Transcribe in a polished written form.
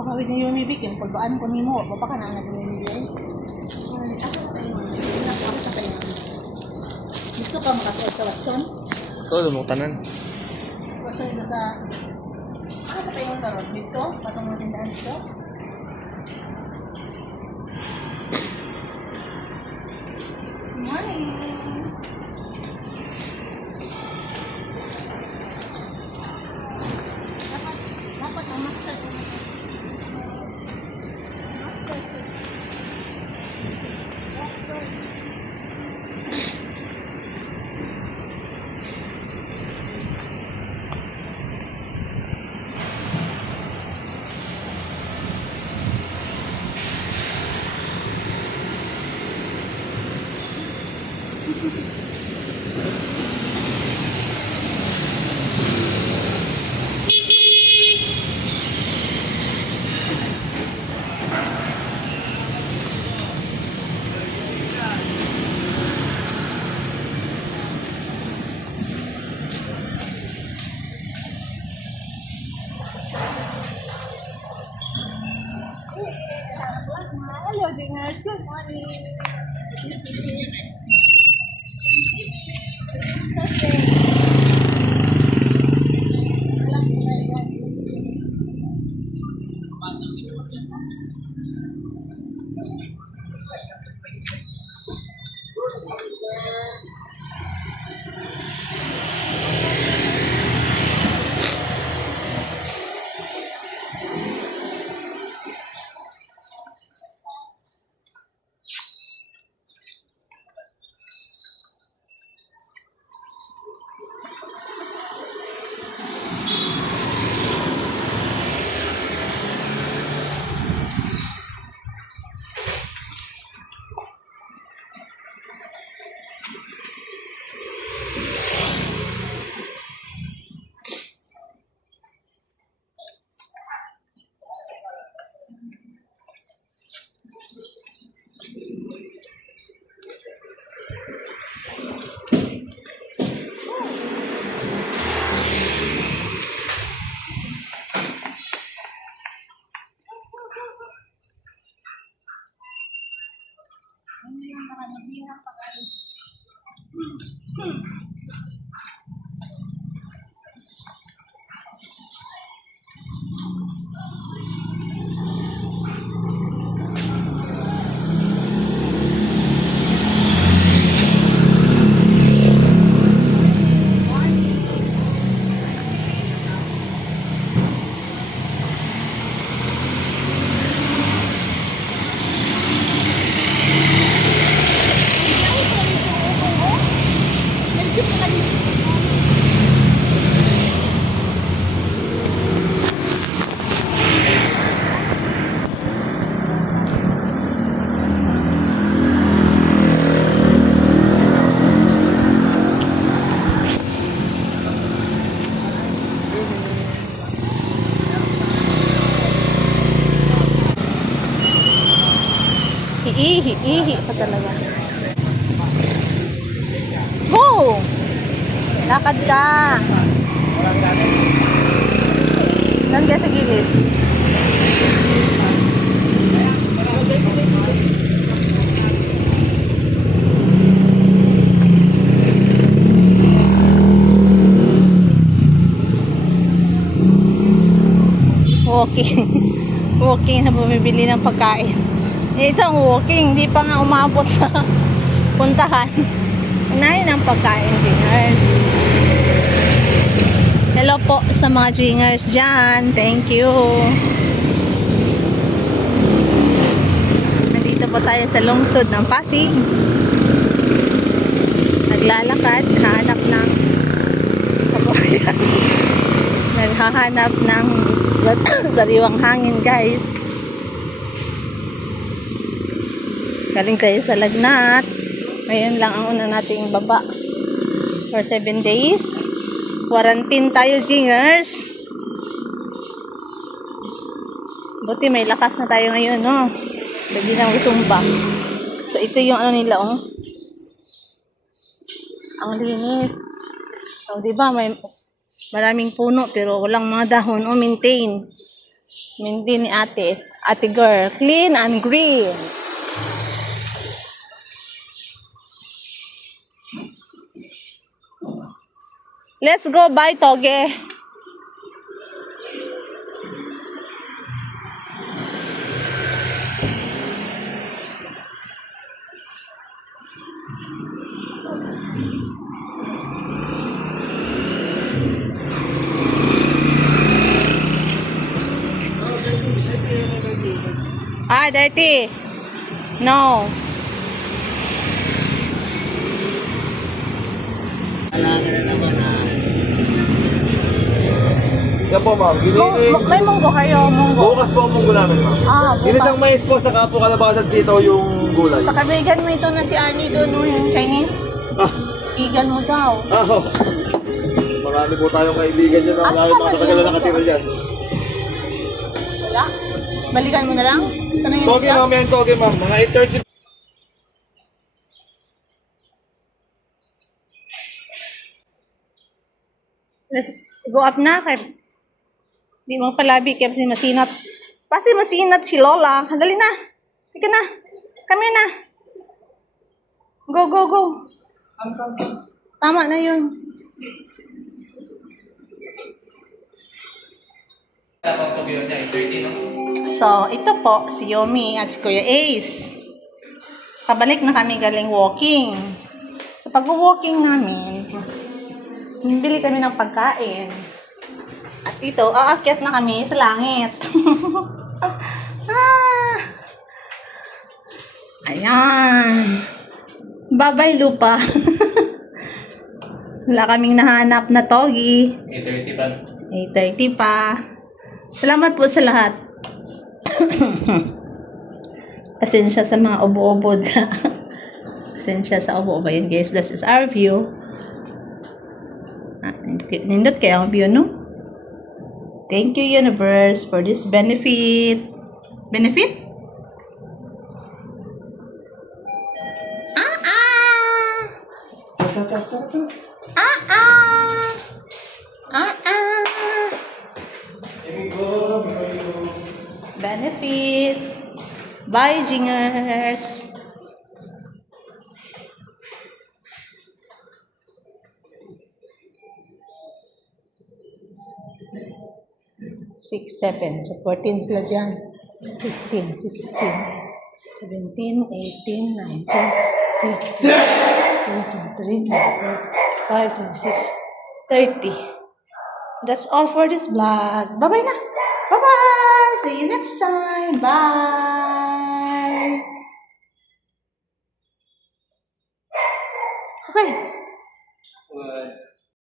Pakawid niyo yung ibig yung pulbaan ko ni mo. Bapa ka na anak niyo yung ibig. Ako na tayo. Ako na tayo. Gusto ka makasuot sa Watson? Ikaw, lumutanan. Watson ito sa... Ako na tayo yung karoon. Dito? Patong mo tindahan dito? Morning! Dapat ang master ko na. Hello, Dingers. Good morning. Ihi pa talaga. Go! Lakad ka. Doon ka sa gilid. Walking. Walking na bumibili ng pagkain. Isang walking, hindi pa nga umabot sa puntahan. Unahin ang pagkain, Jingers. Hello po sa mga Jingers dyan. Thank you. Nandito po tayo sa lungsod ng Pasig. Naglalakad, hanap ng kabayan. Naghahanap ng sariwang hangin, guys. Galing tayo sa Lagnat. Ngayon lang ang una nating baba. For 7 days. Quarantine tayo, Jingers. Buti may lakas na tayo ngayon, no? Pwede nang usumba. So, ito yung ano nila, oh. Ang linis. So, diba, may maraming puno, pero walang mga dahon, oh, maintain. Hindi ni ate. Ate girl. Clean and green. Let's go buy toge. Ah, dirty. No. Yan po, ma'am. May munggo kayo, munggo. Bukas po ang munggo namin, ma'am. Ah, Ginisang bukas. mais po, saka po kalabasan sitaw yung gulay. Sa kaibigan mo ito na si Annie doon, no, yung Chinese. Ah, Kaibigan mo daw. oh. Marami po tayong kaibigan dyan. Ah, Marami saan mga ba katagalan yun? nakatira dyan. Wala? Balikan mo na lang? Tanungin mo Toge, siya? ma'am. Yan, toge, ma'am. Mga 8:30. Let's go up na. Hindi mo palabi kasi masinat. Kasi masinat si Lola. Dali na. Ika na. Kami na. Go, go, go. Tama na yun. So, ito po, si Yomi at si Kuya Ace. Pabalik na kami galing walking. Sa pag-walking namin, bili kami ng pagkain. At ito, aakyat na kami sa langit. Ah. Ayan. Bye-bye, lupa. Wala kaming nahanap na togi. 8:30 pa. 8:30 pa. Salamat po sa lahat. Pasensya sa mga ubo-ubo na. Pasensya sa ubo-ubo. Yan guys, this is our view. Nindot kaya ang view, no? Thank you, universe, for this benefit. Benefit? Ah, ah! Ah, ah! Ah, ah! Benefit. Bye, jingers. Six, 7. So, 14 sila dyan. 15, 16, 17, 18, 19, 20, 22, 23, 24, 25, 26, 30. That's all for this vlog. Bye-bye na. Bye-bye. See you next time. Bye. Okay.